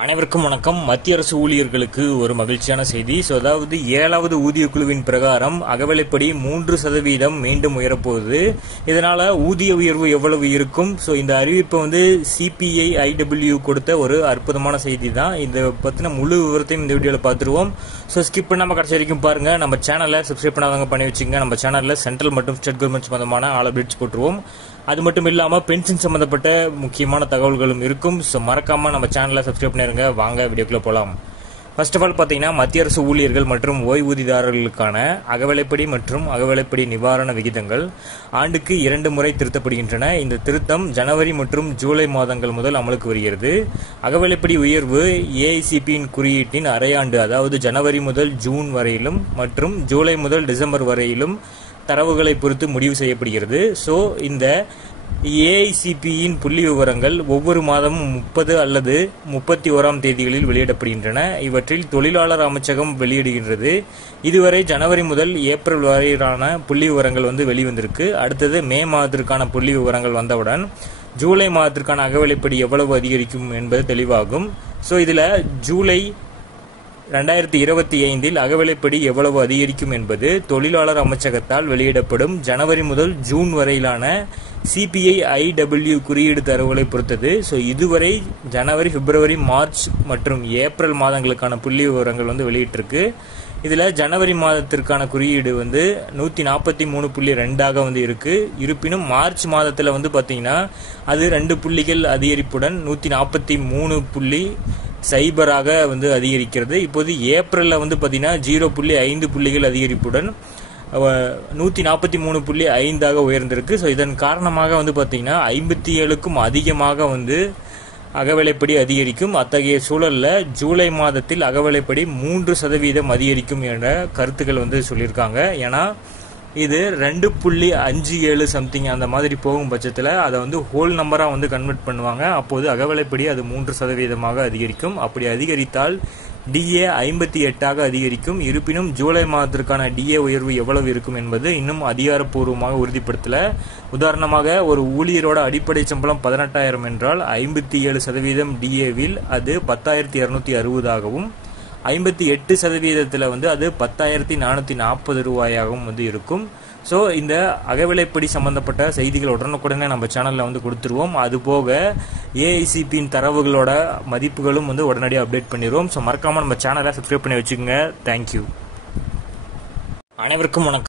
அனைவருக்கும் வணக்கம். மத்திய அரசு ஊழியர்களுக்கு ஒரு மகிழ்ச்சியான செய்தி. அதாவது 7வது ஊதிய குழுவின் பிரகாரம் அகவிலைப்படி 3% மீண்டும் உயரப்போகுது. இதனால ஊதிய உயர்வு எவ்வளவு இருக்கும்? இந்த அறிவிப்பை சிபிஐ ஐடபிள்யூ கொடுத்த ஒரு அற்புதமான செய்தி தான். இதை பத்தின முழு விவரத்தையும் இந்த வீடியோல பார்த்துருவோம். ஸ்கிப் பண்ணாம கடைசி வரைக்கும் பாருங்க. நம்ம சேனலை சப்ஸ்கிரைப் பண்ணாதவங்க பண்ணி வச்சுங்க. நம்ம சேனல்ல சென்ட்ரல் மற்றும் ஸ்டேட் கவர்மெண்ட் சம்பந்தமான ஆல் அப்டேட்ஸ் போட்டுருவோம். அது மட்டும் இல்லாம பென்ஷன் சம்பந்தப்பட்ட முக்கியமான தகவல்களும் இருக்கும். மறக்காம நம்ம சேனலை சப்ஸ்கிரைப் பண்ணிருங்க. வாங்க வீடியோக்குள்ள போலாம். ஃபர்ஸ்ட் ஆஃப் ஆல் பாத்தீங்கன்னா, மத்திய அரசு ஊழியர்கள் மற்றும் ஓய்வூதியதாரர்களுக்கான அகவிலைப்படி மற்றும் அகவிலைப்படி நிவாரண விகிதங்கள் ஆண்டுக்கு 2 முறை திருத்தப்படுகின்றன. இந்த திருத்தம் ஜனவரி மற்றும் ஜூலை மாதங்கள் முதல் அமலுக்கு வருகிறது. அகவிலைப்படி உயர்வு ஏஐசிபியின் குறியீட்டின் அரையாண்டு, அதாவது ஜனவரி முதல் ஜூன் வரையிலும் மற்றும் ஜூலை முதல் டிசம்பர் வரையிலும் தரவுகளை பொறுத்து முடிவு செய்யப்படுகிறது. இந்த ஏஐசிபியின் புள்ளி விவரங்கள் ஒவ்வொரு மாதமும் 30 அல்லது 31ஆம் தேதிகளில் வெளியிடப்படுகின்றன. இவற்றில் தொழிலாளர் அமைச்சகம் வெளியிடுகின்றது. இதுவரை ஜனவரி முதல் ஏப்ரல் வரையிலான புள்ளி விவரங்கள் வெளிவந்திருக்கு. அடுத்தது மே மாதத்திற்கான புள்ளி விவரங்கள் வந்தவுடன் ஜூலை மாதத்திற்கான அகவிலைப்படி எவ்வளவு அதிகரிக்கும் என்பது தெளிவாகும். இதுல ஜூலை 2025 அகவிலைப்படி எவ்வளவு அதிகரிக்கும் என்பது தொழிலாளர் அமைச்சகத்தால் வெளியிடப்படும் ஜனவரி முதல் ஜூன் வரையிலான சிபிஐ ஐடபிள்யூ குறியீடு தரவுகளை பொறுத்தது. இதுவரை ஜனவரி, பிப்ரவரி, மார்ச் மற்றும் ஏப்ரல் மாதங்களுக்கான புள்ளி விவரங்கள் வெளியிட்டிருக்கு. இதுல ஜனவரி மாதத்திற்கான குறியீடு 143.2 இருக்கு. இருப்பினும் மார்ச் மாதத்துல பாத்தீங்கன்னா அது 2 புள்ளிகள் அதிகரிப்புடன் 144.0 அதிகரிக்கிறது. இப்போது ஏப்ரல்ல பாத்தீங்கன்னா 0.5 புள்ளிகள் அதிகரிப்புடன் 143.5 உயர்ந்திருக்கு. இதன் காரணமாக பாத்தீங்கன்னா 57க்கும் அதிகமாக அகவிலைப்படி அதிகரிக்கும். அத்தகைய சூழல்ல ஜூலை மாதத்தில் அகவிலைப்படி 3% அதிகரிக்கும் என்ற கருத்துக்கள் சொல்லியிருக்காங்க. ஏன்னா இது 2.57 சம்திங் அந்த மாதிரி போகும் பட்சத்தில் அதை ஹோல் நம்பரா கன்வெர்ட் பண்ணுவாங்க. அப்போது அகவிலைப்படி அது 3% அதிகரிக்கும். அப்படி அதிகரித்தால் டிஏ 58 அதிகரிக்கும். இருப்பினும் ஜூலை மாதத்திற்கான டிஏ உயர்வு எவ்வளவு இருக்கும் என்பது இன்னும் அதிகாரப்பூர்வமாக உறுதிப்படுத்தல. உதாரணமாக, ஒரு ஊழியரோட அடிப்படை சம்பளம் 18,000 என்றால் 57% டிஏவில் அது 10,260 58% அது 10,440 ரூபாயாகவும் இருக்கும். இந்த அகவிலைப்படி சம்பந்தப்பட்ட செய்திகள் உடனுக்குடனே நம்ம சேனல்ல கொடுத்துருவோம். அது போக ஏஐசிபியின் தரவுகளோட மதிப்புகளும் உடனடியாக அப்டேட் பண்ணிடுவோம். மறக்காம நம்ம சேனலை சப்ஸ்கிரைப் பண்ணி வச்சுக்கோங்க. தேங்க்யூ. அனைவருக்கும் வணக்கம்.